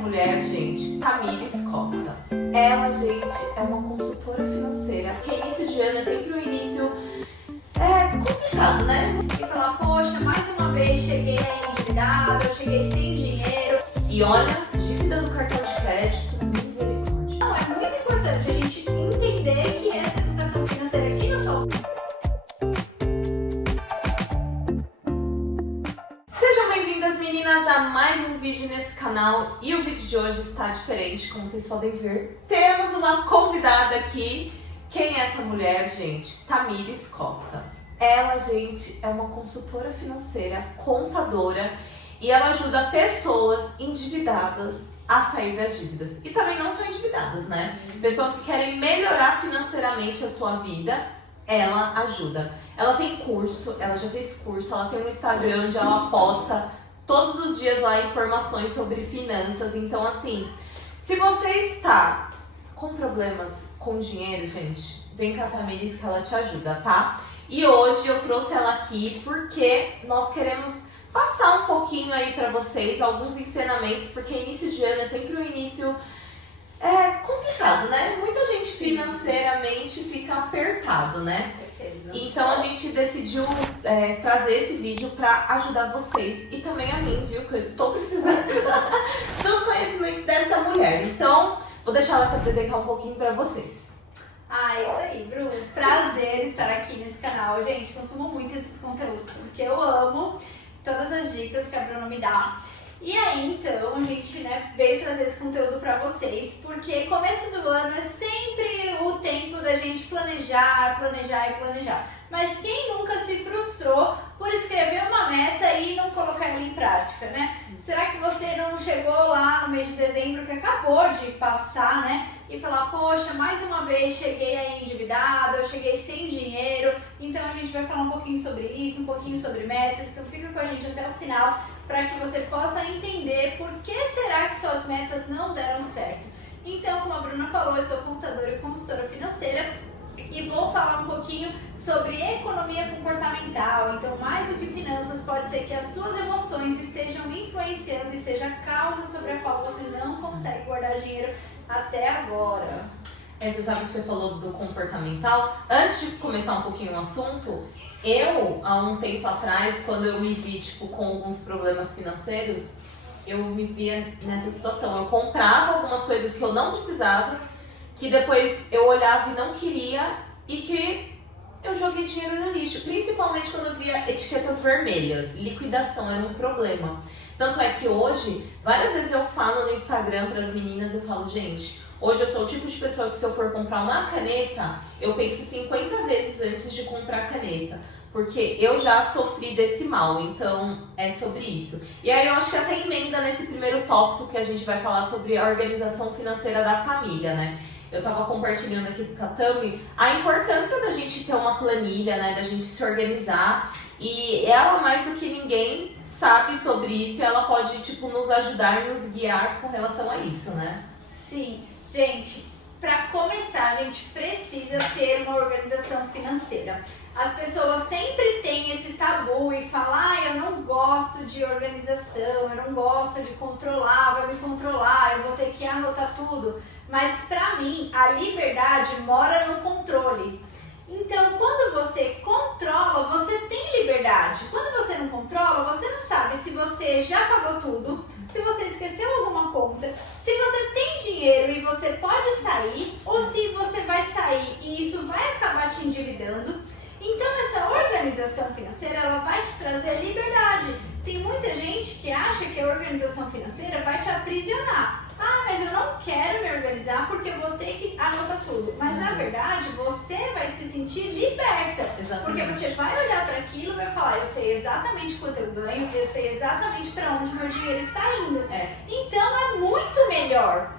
mulher, gente? Tamires Costa. Ela, gente, é uma consultora financeira, que início de ano é sempre um início complicado, né? E falar, poxa, mais uma vez cheguei aí endividado, eu cheguei sem dinheiro. E olha, dívida no cartão de crédito, misericórdia. Não, é muito importante a gente entender que essa educação financeira aqui no Sol. Sejam bem-vindas, meninas, a mais um vídeo nesse canal. E o vídeo de hoje está diferente, como vocês podem ver. Temos uma convidada aqui. Quem é essa mulher, gente? Tamires Costa. Ela, gente, é uma consultora financeira, contadora, e ela ajuda pessoas endividadas a sair das dívidas. E também não só endividadas, né? Pessoas que querem melhorar financeiramente a sua vida, ela ajuda. Ela tem curso, ela já fez curso, ela tem um Instagram onde ela posta todos os dias lá informações sobre finanças. Então, assim, se você está com problemas com dinheiro, gente, vem com a Tamires que ela te ajuda, tá? E hoje eu trouxe ela aqui porque nós queremos passar um pouquinho aí pra vocês alguns ensinamentos, porque início de ano é sempre um início complicado, né? Muita gente financeiramente fica apertado, né? Com certeza. Então a gente decidiu trazer esse vídeo pra ajudar vocês e também a mim, viu? Que eu estou precisando dos conhecimentos dessa mulher. Então, vou deixar ela se apresentar um pouquinho pra vocês. Ah, isso aí, Bruno. Prazer estar aqui nesse canal. Gente, consumo muito esses conteúdos, porque eu amo todas as dicas que a Bruna me dá. E aí, então, a gente veio trazer esse conteúdo pra vocês, porque começo do ano é sempre o tempo da gente planejar, planejar e planejar. Mas quem nunca se frustrou por escrever uma meta e não colocar ela em prática, né? Será que você não chegou lá no mês de dezembro que acabou de passar, né? E falar, poxa, mais uma vez cheguei aí endividado, eu cheguei sem dinheiro. Então a gente vai falar um pouquinho sobre isso, um pouquinho sobre metas. Então fica com a gente até o final para que você possa entender por que será que suas metas não deram certo. Então, como a Bruna falou, eu sou contadora e consultora financeira e vou falar um pouquinho sobre economia comportamental. Então, mais do que finanças, pode ser que as suas emoções estejam influenciando e seja a causa sobre a qual você não consegue guardar dinheiro até agora. Você sabe que você falou do comportamental. Antes de começar um pouquinho o assunto, eu, há um tempo atrás, quando eu me vi com alguns problemas financeiros, eu me via nessa situação. Eu comprava algumas coisas que eu não precisava, que depois eu olhava e não queria, e que eu joguei dinheiro no lixo. Principalmente quando eu via etiquetas vermelhas. Liquidação era um problema. Tanto é que hoje, várias vezes eu falo no Instagram para as meninas, eu falo, gente, hoje eu sou o tipo de pessoa que se eu for comprar uma caneta, eu penso 50 vezes antes de comprar a caneta. Porque eu já sofri desse mal, então é sobre isso. E aí eu acho que até emenda nesse primeiro tópico que a gente vai falar sobre a organização financeira da família, né? Eu tava compartilhando aqui com a Tami a importância da gente ter uma planilha, né? Da gente se organizar. E ela, mais do que ninguém, sabe sobre isso e ela pode, nos ajudar, nos guiar com relação a isso, né? Sim, gente, para começar, a gente precisa ter uma organização financeira. As pessoas sempre têm esse tabu e falam, eu não gosto de organização, eu não gosto de controlar, vai me controlar, eu vou ter que anotar tudo. Mas para mim, a liberdade mora no controle. Então, quando você controla, você tem liberdade. Quando você não controla, você não sabe se você já pagou tudo, se você esqueceu alguma conta, se você tem dinheiro e você pode sair, ou se você vai sair e isso vai acabar te endividando. Então, essa organização financeira, ela vai te trazer liberdade. Tem muita gente que acha que a organização financeira vai te aprisionar. Mas eu não quero me organizar porque eu vou ter que anotar tudo. Mas na verdade, você vai se sentir liberta. Exatamente. Porque você vai olhar para aquilo e vai falar, eu sei exatamente quanto eu ganho, eu sei exatamente para onde meu dinheiro está indo. Então é muito melhor.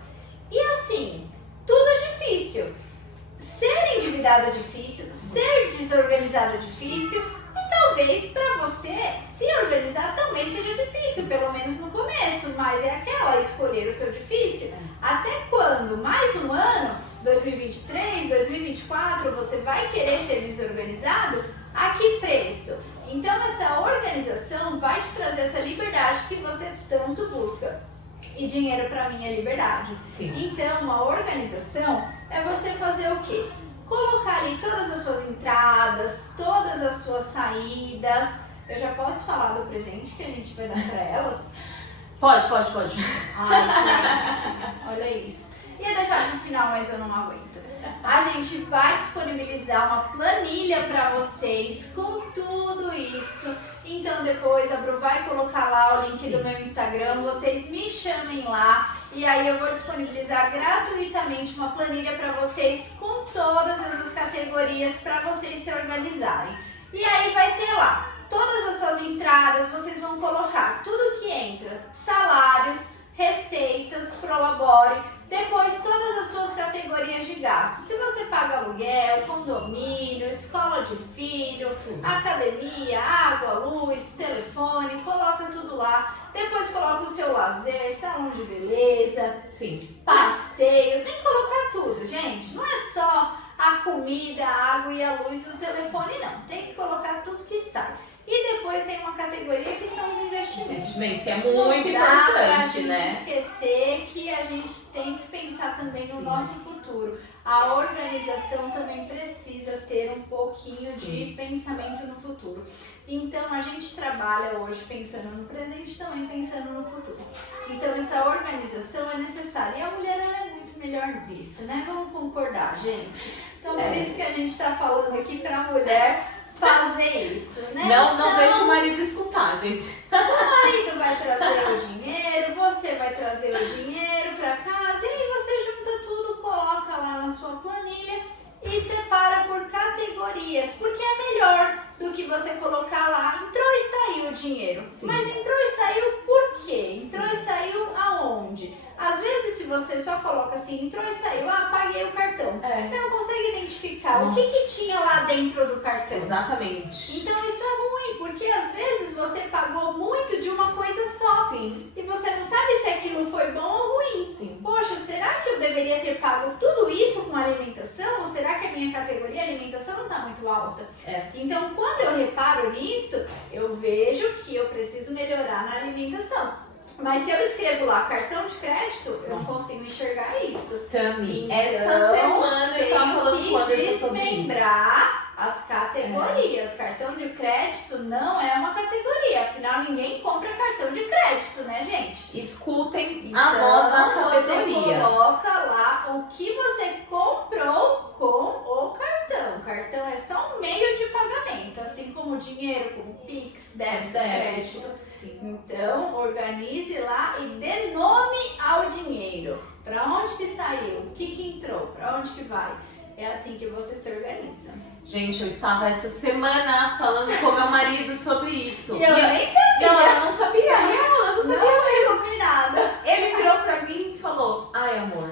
E assim, tudo é difícil. Ser endividado é difícil, ser desorganizado é difícil. Talvez para você se organizar também seja difícil, pelo menos no começo, mas é aquela escolher o seu difícil. Até quando? Mais um ano, 2023, 2024, você vai querer ser desorganizado? A que preço? Então essa organização vai te trazer essa liberdade que você tanto busca. E dinheiro pra mim é liberdade. Sim. Então, uma organização é você fazer o quê? Colocar ali todas as suas entradas, todas as suas saídas. Eu já posso falar do presente que a gente vai dar pra elas? Pode. Ai, gente, olha isso. Ia deixar pro final, mas eu não aguento. A gente vai disponibilizar uma planilha pra vocês com tudo isso. Então depois a Bru vai colocar lá o link do meu Instagram, vocês me chamem lá e aí eu vou disponibilizar gratuitamente uma planilha para vocês com todas essas categorias para vocês se organizarem. E aí vai ter lá todas as suas entradas, vocês vão colocar tudo que entra, salários, receitas, prolabore, depois todas as suas categorias de gastos. Se você paga aluguel, condomínio, escola de filho, academia, água, luz, telefone, coloca tudo lá. Depois coloca o seu lazer, salão de beleza, passeio, tem que colocar tudo, gente. Não é só a comida, a água e a luz e o telefone, não. Tem que colocar tudo que sai. E depois tem uma categoria que são os investimentos. Investimento, que é muito importante, né? Não esquecer que a gente tem que pensar também no nosso futuro. A organização também precisa ter um pouquinho de pensamento no futuro. Então a gente trabalha hoje pensando no presente, também pensando no futuro. Então essa organização é necessária e a mulher ela é muito melhor nisso, né? Vamos concordar, gente? Então por isso que a gente está falando aqui para a mulher fazer isso, né? Não então, deixa o marido escutar, gente. O marido vai trazer o dinheiro, você vai trazer o dinheiro para casa e aí você junta tudo, coloca lá na sua planilha e separa por categorias, porque é melhor do que você colocar lá, entrou e saiu o dinheiro. Mas entrou e saiu por quê? Entrou e saiu aonde? Às vezes, se você só coloca assim, entrou e saiu, paguei o cartão. Você não consegue identificar o que tinha lá dentro do cartão. Exatamente. Então isso é ruim, porque às vezes você pagou muito de uma coisa só. E você não sabe se aquilo foi bom ou ruim. Poxa, será que eu deveria ter pago tudo isso com alimentação? Ou será que a minha categoria alimentação não está muito alta? Então, quando eu reparo nisso, eu vejo que eu preciso melhorar na alimentação. Mas se eu escrevo lá cartão de crédito, eu não consigo enxergar isso. Tami, então, essa semana eu estava falando com o Anderson sobre isso. Desmembrar as categorias. Cartão de crédito não é uma categoria. Afinal, ninguém compra cartão de crédito, né, gente? Escutem a voz da sabedoria. Você coloca lá o que você comprou com o cartão. O cartão é só um meio de pagamento, assim como o dinheiro, como Pix, débito, crédito. Então, organize lá e dê nome ao dinheiro. Para onde que saiu? O que entrou? Para onde que vai? É assim que você se organiza. Gente, eu estava essa semana falando com meu marido sobre isso. E eu nem sabia. Não, ela não sabia. Eu não sabia mesmo. Combinada. Ele virou pra mim e falou, ai amor,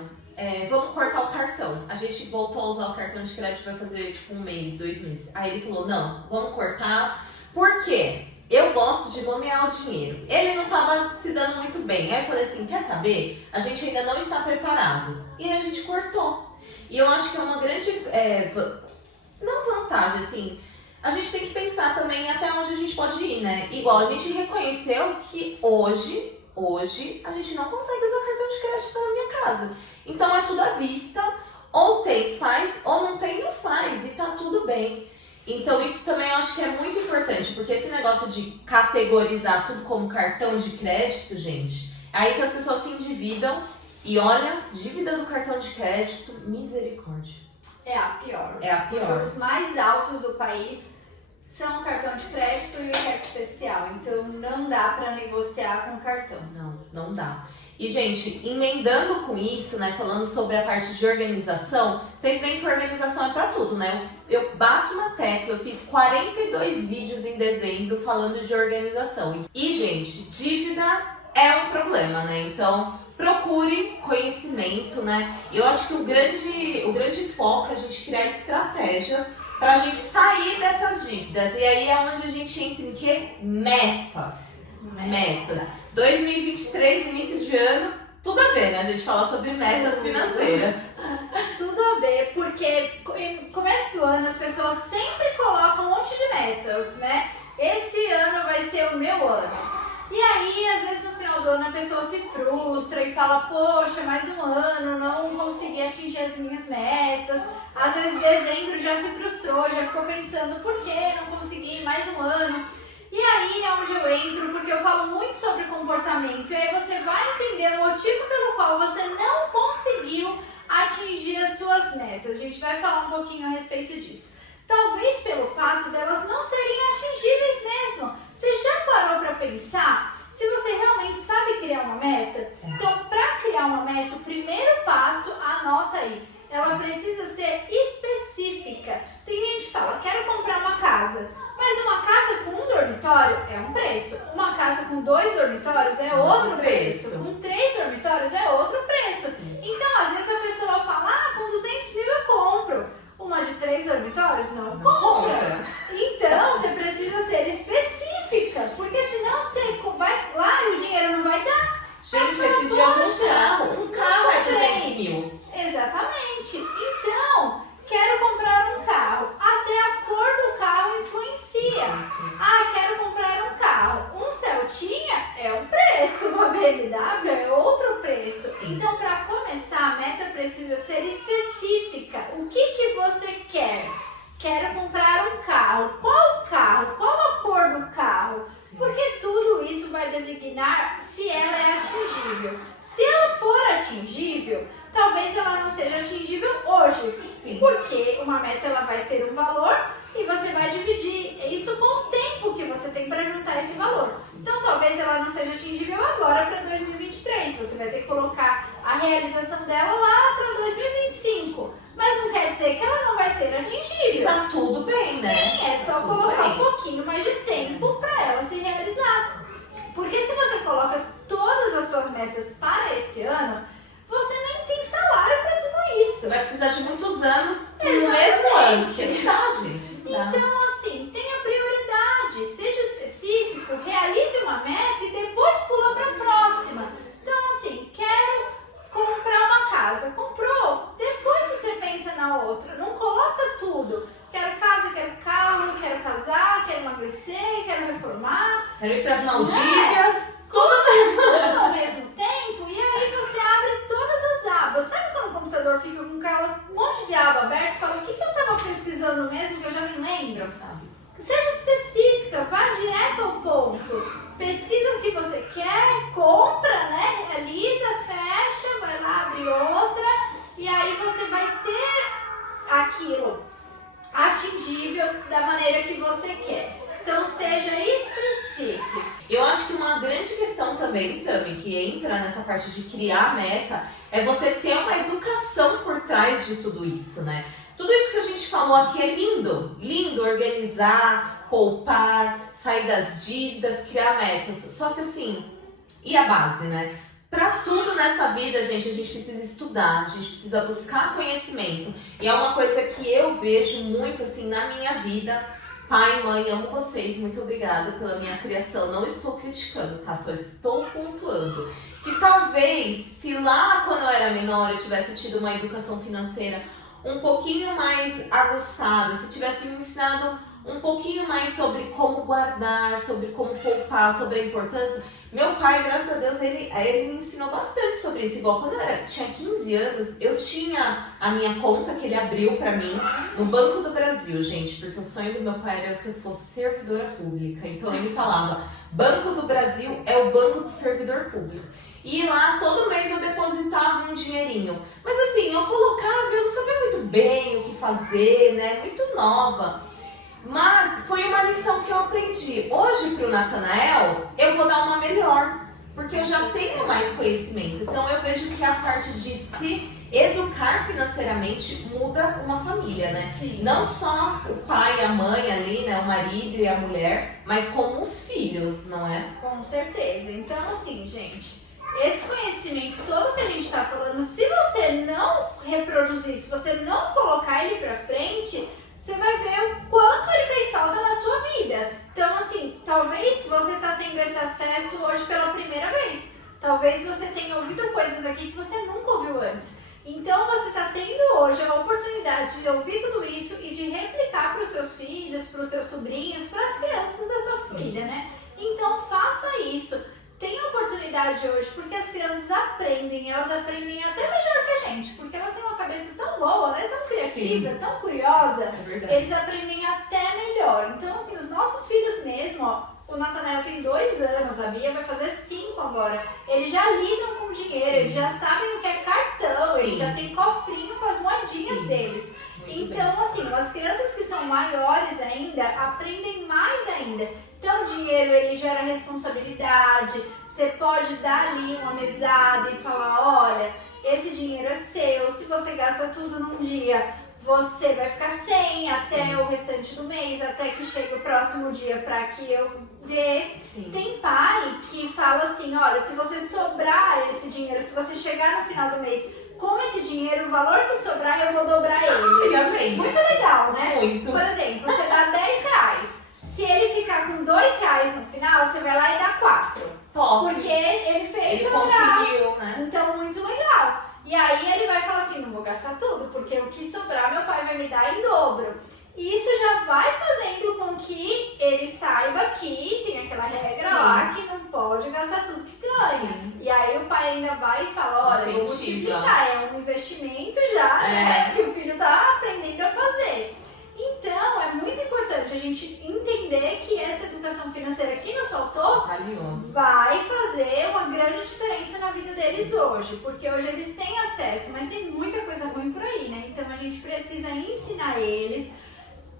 vamos cortar o cartão. A gente voltou a usar o cartão de crédito, vai fazer tipo 1 mês, 2 meses. Aí ele falou, não, vamos cortar. Por quê? Eu gosto de nomear o dinheiro. Ele não estava se dando muito bem. Aí eu falei assim, quer saber? A gente ainda não está preparado. E aí a gente cortou. E eu acho que é uma grande, não vantagem, assim, a gente tem que pensar também até onde a gente pode ir, né? Igual a gente reconheceu que hoje a gente não consegue usar cartão de crédito na minha casa. Então é tudo à vista, ou tem, faz, ou não tem, não faz, e tá tudo bem. Então isso também eu acho que é muito importante, porque esse negócio de categorizar tudo como cartão de crédito, gente, é aí que as pessoas se endividam e olha, dívida do cartão de crédito, misericórdia. É a pior. É a pior. Os juros mais altos do país são o cartão de crédito e o cheque especial, então não dá para negociar com cartão. Não dá. E, gente, emendando com isso, né, falando sobre a parte de organização, vocês veem que organização é pra tudo, né? Eu bato na tecla, eu fiz 42 vídeos em dezembro falando de organização. E, gente, dívida é um problema, né? Então, procure conhecimento, né? Eu acho que o grande foco é a gente criar estratégias pra gente sair dessas dívidas. E aí é onde a gente entra em quê? Metas. 2023, início de ano, tudo a ver, né? A gente fala sobre metas financeiras. Tudo a ver, porque no começo do ano as pessoas sempre colocam um monte de metas, né? Esse ano vai ser o meu ano. E aí, às vezes no final do ano a pessoa se frustra e fala, poxa, mais um ano, não consegui atingir as minhas metas. Às vezes dezembro já se frustrou, já ficou pensando, por que não consegui mais um ano? E aí é onde eu entro, porque eu falo muito sobre comportamento. E aí você vai entender o motivo pelo qual você não conseguiu atingir as suas metas. A gente vai falar um pouquinho a respeito disso. Talvez pelo fato delas não serem atingíveis mesmo. Você já parou para pensar se você realmente sabe criar uma meta? Então, para criar uma meta, o primeiro passo, anota aí, ela precisa ser específica. Tem gente que fala, quero comprar uma casa, mas uma casa com um dormitório é um preço, uma casa com 2 dormitórios é outro preço, com 3 dormitórios é outro preço. Sim. Então, às vezes a pessoa fala, com 200 mil eu compro. Uma de 3 dormitórios? Não compra. Então, você precisa ser específica, porque senão você vai lá e o dinheiro não vai dar. Gente, esses dias um carro é 200 mil. Exatamente. Então, quero comprar um carro. Até a cor do carro influencia. Quero comprar um carro. Um Celtinha é um preço, uma BMW é outro preço. Sim. Então, para começar, a meta precisa ser específica. O que você quer? Quero comprar um carro. Qual carro? Qual a cor do carro? Sim. Porque tudo isso vai designar se ela é atingível. Se ela for atingível, talvez ela não seja atingível hoje. Sim. Porque uma meta ela vai ter um valor e você vai dividir isso com o tempo que você tem para juntar esse valor. Então talvez ela não seja atingível agora para 2023. Você vai ter que colocar a realização dela lá para 2025. Mas não quer dizer que ela não vai ser atingível. E tá tudo bem, né? Sim, é só Tudo colocar bem. um pouquinho mais de tempo para ela se realizar. Porque se você coloca todas as suas metas para esse ano, você nem tem salário para tudo isso. Você vai precisar de muitos anos no Exatamente. mesmo ano. Que não dá, gente. Não dá. Então, assim, tenha prioridade, seja específico, realize uma meta e depois pula para a próxima. Então, assim, quero comprar uma casa. Comprou, depois você pensa na outra. Não coloca tudo. Quero casa, quero carro, quero casar, quero emagrecer, quero reformar. Quero ir pras Maldivas. Tudo mesmo. Tudo ao mesmo tempo. E aí você abre todas as abas. Sabe quando o computador fica com um monte de aba aberta e fala, o que eu estava pesquisando mesmo que eu já me lembro? Seja específica, vá direto ao ponto. Pesquisa o que você quer, compra, né? Realiza, fecha, vai lá, abre outra. E aí você vai ter aquilo atingível da maneira que você quer. Então seja específico. Eu acho que uma grande questão também, Tami, que entra nessa parte de criar a meta, é você ter uma educação por trás de tudo isso, né? Tudo isso que a gente falou aqui é lindo. Lindo organizar, poupar, sair das dívidas, criar metas. Só que assim, e a base, né? Pra tudo nessa vida, gente, a gente precisa estudar, a gente precisa buscar conhecimento. E é uma coisa que eu vejo muito assim na minha vida. Pai, mãe, amo vocês, muito obrigada pela minha criação. Não estou criticando, tá? Só estou pontuando. Que talvez, se lá quando eu era menor eu tivesse tido uma educação financeira um pouquinho mais aguçada, se tivesse me ensinado um pouquinho mais sobre como guardar, sobre como poupar, sobre a importância. Meu pai, graças a Deus, ele me ensinou bastante sobre isso. Igual quando eu tinha 15 anos, eu tinha a minha conta que ele abriu pra mim no Banco do Brasil, gente. Porque o sonho do meu pai era que eu fosse servidora pública. Então ele falava, Banco do Brasil é o banco do servidor público. E lá, todo mês eu depositava um dinheirinho. Mas assim, eu colocava, eu não sabia muito bem o que fazer, né? Muito nova. Mas foi uma lição que eu aprendi. Hoje, para o Natanael, eu vou dar uma melhor, porque eu já tenho mais conhecimento. Então, eu vejo que a parte de se educar financeiramente muda uma família, né? Sim. Não só o pai e a mãe ali, né? O marido e a mulher, mas como os filhos, não é? Com certeza. Então, assim, gente, esse conhecimento todo que a gente está falando, se você não reproduzir, se você não colocar ele para frente, você vai ver o quanto ele fez falta na sua vida. Então, assim, talvez você está tendo esse acesso hoje pela primeira vez. Talvez você tenha ouvido coisas aqui que você nunca ouviu antes. Então, você está tendo hoje a oportunidade de ouvir tudo isso e de replicar para os seus filhos, para os seus sobrinhos, para as crianças da sua família, né? Então faça isso. Tem oportunidade hoje, porque as crianças aprendem, elas aprendem até melhor que a gente, porque elas têm uma cabeça tão boa, né? Tão criativa, tão curiosa, eles aprendem até melhor. Então, assim, os nossos filhos mesmo, ó, o Nathanael tem 2 anos, a Bia vai fazer 5 agora, eles já lidam com dinheiro, eles já sabem o que é cartão, eles já têm cofrinho com as moedinhas deles. Então, assim, as crianças que são maiores ainda, aprendem mais ainda. Então, o dinheiro, ele gera responsabilidade. Você pode dar ali uma mesada e falar, olha, esse dinheiro é seu. Se você gasta tudo num dia, você vai ficar sem até o restante do mês, até que chegue o próximo dia para que eu dê. Tem pai que fala assim, olha, se você sobrar esse dinheiro, se você chegar no final do mês com esse dinheiro, o valor que sobrar, eu vou dobrar ele. Muito legal, né? Muito. Por exemplo, você dá R$10. Se ele ficar com R$2 no final, você vai lá e dá 4. Top. Porque ele fez Ele sobrar. conseguiu, né? Então, muito legal. E aí ele vai falar assim, não vou gastar tudo, porque o que sobrar meu pai vai me dar em dobro. E isso já vai fazendo com que ele saiba que tem aquela regra lá que não pode gastar tudo que ganha. E aí o pai ainda vai e fala, olha, vou multiplicar, é um investimento já, né? Que o filho tá aprendendo a fazer. Então, é muito importante a gente entender que essa educação financeira que nos faltou vai fazer uma grande diferença na vida deles hoje. Porque hoje eles têm acesso, mas tem muita coisa ruim por aí, né? Então, a gente precisa ensinar eles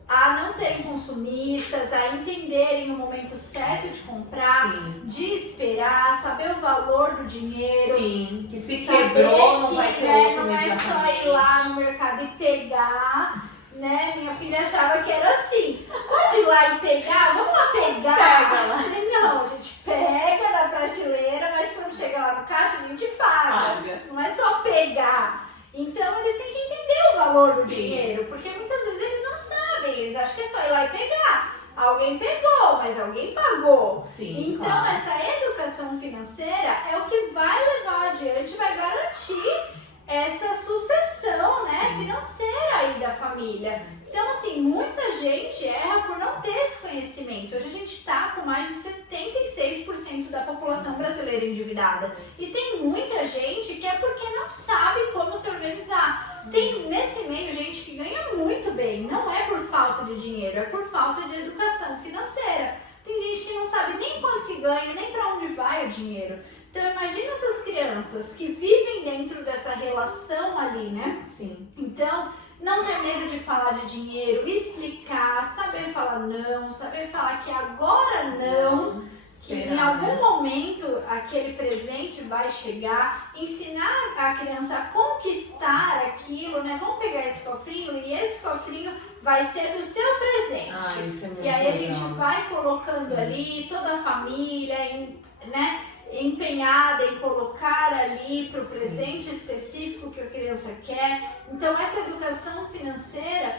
a não serem consumistas, a entenderem o momento certo de comprar, de esperar, saber o valor do dinheiro. Que se quebrou, não vai ter outro não é só ir lá no mercado e pegar... Né? Minha filha achava que era assim, pode ir lá e pegar, vamos lá pegar. Eu falei, não, a gente pega na prateleira, mas quando chega lá no caixa a gente paga. Não é só pegar. Então eles têm que entender o valor do dinheiro, porque muitas vezes eles não sabem, eles acham que é só ir lá e pegar. Alguém pegou, mas alguém pagou. Então essa educação financeira é o que vai levar adiante, vai garantir essa sucessão, né, financeira aí da família. Então, assim, muita gente erra por não ter esse conhecimento. Hoje a gente está com mais de 76% da população brasileira endividada. E tem muita gente que é porque não sabe como se organizar. Tem nesse meio gente que ganha muito bem. Não é por falta de dinheiro, é por falta de educação financeira. Tem gente que não sabe nem quanto que ganha, nem para onde vai o dinheiro. Então, imagina essas crianças que vivem dentro dessa relação ali, né? Então, não ter medo de falar de dinheiro, explicar, saber falar não, saber falar que agora não, que em algum momento aquele presente vai chegar, ensinar a criança a conquistar aquilo, né? Vamos pegar esse cofrinho e esse cofrinho vai ser do seu presente. Isso é muito e aí a gente legal. vai colocando ali toda a família, né? Empenhada em colocar ali para o presente específico que a criança quer. Então essa educação financeira,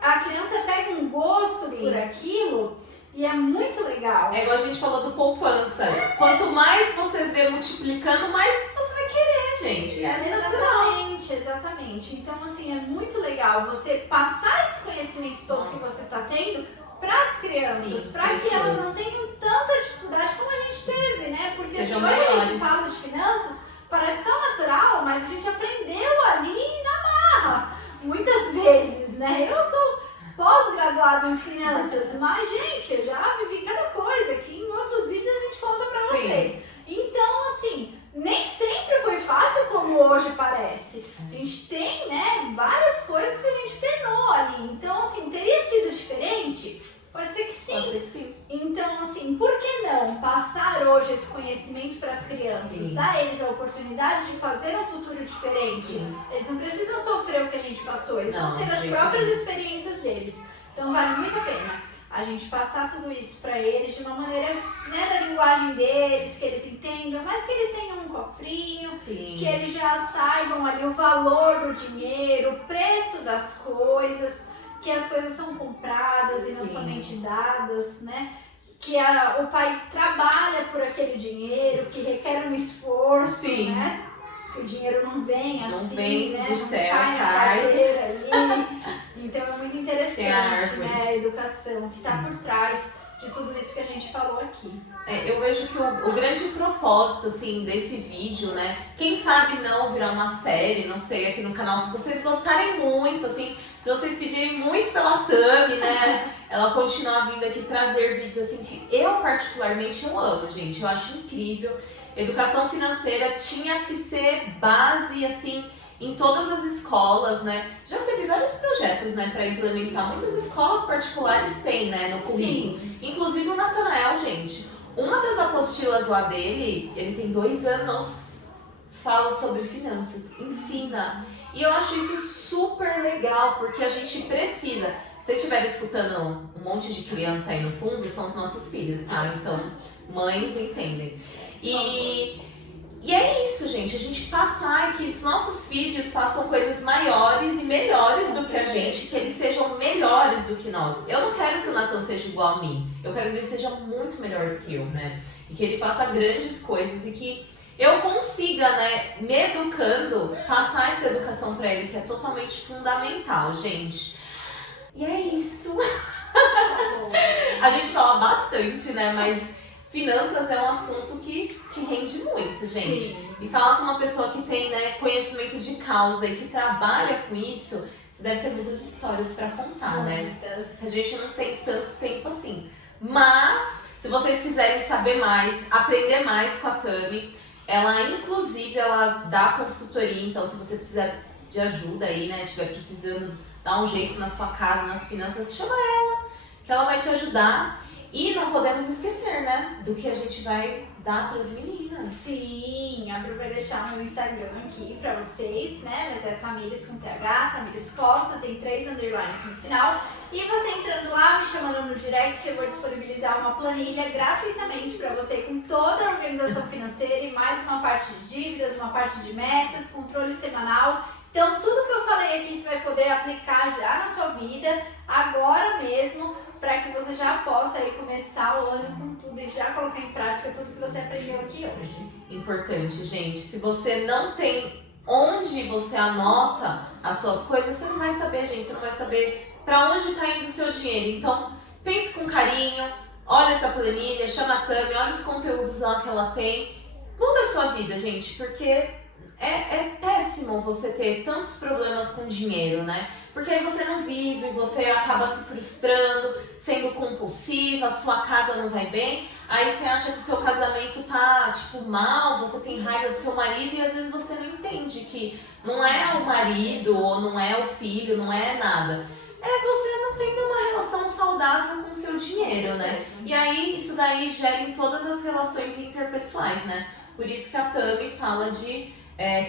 a criança pega um gosto por aquilo e é muito legal. É igual a gente falou do poupança. Quanto mais você vê multiplicando, mais você vai querer, gente. Exatamente. Então assim, é muito legal você passar esse conhecimento todo que você está tendo para as crianças, para que elas não tenham tanta dificuldade como a gente teve, né? Porque assim, hoje a gente fala de finanças, parece tão natural, mas a gente aprendeu ali na marra, muitas vezes, né? Eu sou pós-graduada em finanças, mas, gente, eu já vivi cada coisa que em outros vídeos a gente conta para vocês. Então, assim, nem sempre foi fácil como hoje parece. A gente tem, né, várias coisas que a gente penou ali. Então, assim, teria sido diferente? Pode ser que sim. Então, assim, por que não passar hoje esse conhecimento para as crianças? Dar a eles a oportunidade de fazer um futuro diferente. Eles não precisam sofrer o que a gente passou, eles vão ter as próprias experiências deles. Então, vale muito a pena a gente passar tudo isso para eles de uma maneira, né, da linguagem deles, que eles entendam, mas que eles tenham um cofrinho, que eles já saibam ali o valor do dinheiro, o preço das coisas, que as coisas são compradas e não somente dadas, né? Que o pai trabalha por aquele dinheiro, que requer um esforço, né? Que o dinheiro não vem assim, não vem né? do céu, cai na carteira ali. Então é muito interessante, né? A educação que está por trás de tudo isso que a gente falou aqui. Eu vejo que o grande propósito, assim, desse vídeo, né? Quem sabe não virar uma série, não sei, aqui no canal. Se vocês gostarem muito, assim, se vocês pedirem muito pela Tami, né? Ela continuar vindo aqui trazer vídeos, assim, que eu particularmente eu amo, gente. Eu acho incrível. Educação financeira tinha que ser base, assim, em todas as escolas, né? Já teve vários projetos, né, para implementar. Muitas escolas particulares têm, né, no currículo. Sim. Inclusive o Natanael, gente. Uma das apostilas lá dele, ele tem 2 anos, fala sobre finanças, ensina. E eu acho isso super legal, porque a gente precisa. Se vocês estiverem escutando um monte de criança aí no fundo, são os nossos filhos, tá? Então, mães entendem. E é isso, gente, a gente passar e que os nossos filhos façam coisas maiores e melhores do que a gente, que eles sejam melhores do que nós. Eu não quero que o Nathan seja igual a mim, eu quero que ele seja muito melhor do que eu, né? E que ele faça grandes coisas e que eu consiga, né, me educando, passar essa educação pra ele, que é totalmente fundamental, gente. E é isso. A gente fala bastante, né, mas finanças é um assunto que rende muito, gente. Sim. E falar com uma pessoa que tem, né, conhecimento de causa e que trabalha com isso, você deve ter muitas histórias pra contar, né? Muitas. A gente não tem tanto tempo assim. Mas, se vocês quiserem saber mais, aprender mais com a Tami, ela, inclusive, ela dá consultoria. Então, se você precisar de ajuda aí, né, estiver precisando dar um jeito na sua casa, nas finanças, chama ela, que ela vai te ajudar. E não podemos esquecer, né, do que a gente vai dar para as meninas. Sim, a Bru vai deixar no Instagram aqui pra vocês, né? Mas é Tamires com TH, Tamires Costa, tem 3 underlines no final. E você entrando lá, me chamando no direct, eu vou disponibilizar uma planilha gratuitamente pra você com toda a organização financeira e mais uma parte de dívidas, uma parte de metas, controle semanal. Então, tudo que eu falei aqui você vai poder aplicar já na sua vida, agora mesmo, para que você já possa aí começar o ano com tudo e já colocar em prática tudo que você aprendeu aqui hoje. Importante, gente. Se você não tem onde você anota as suas coisas, você não vai saber, gente. Você não vai saber para onde está indo o seu dinheiro. Então, pense com carinho, olha essa planilha, chama a Tami, olha os conteúdos lá que ela tem. Muda a sua vida, gente, porque é péssimo você ter tantos problemas com dinheiro, né? Porque aí você não vive, você acaba se frustrando, sendo compulsiva, a sua casa não vai bem, aí você acha que o seu casamento tá, tipo, mal, você tem raiva do seu marido e às vezes você não entende que não é o marido ou não é o filho, não é nada. Você não tem uma relação saudável com o seu dinheiro, né? E aí, isso daí gera em todas as relações interpessoais, né? Por isso que a Tami fala de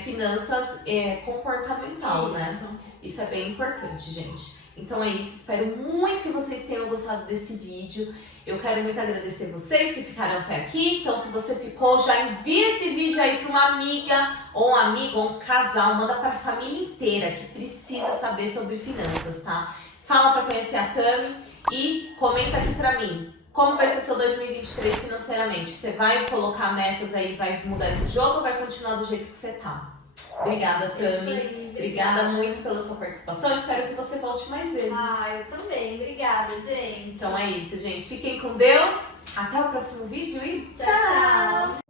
finanças comportamental, né? Isso é bem importante, gente. Então é isso, espero muito que vocês tenham gostado desse vídeo. Eu quero muito agradecer vocês que ficaram até aqui. Então se você ficou, já envia esse vídeo aí para uma amiga, ou um amigo, ou um casal. Manda para a família inteira que precisa saber sobre finanças, tá? Fala para conhecer a Tami e comenta aqui para mim. Como vai ser seu 2023 financeiramente? Você vai colocar metas aí, vai mudar esse jogo ou vai continuar do jeito que você tá? Obrigada, Tami. Obrigada muito pela sua participação. Espero que você volte mais vezes. Eu também. Obrigada, gente. Então é isso, gente. Fiquem com Deus. Até o próximo vídeo e tchau!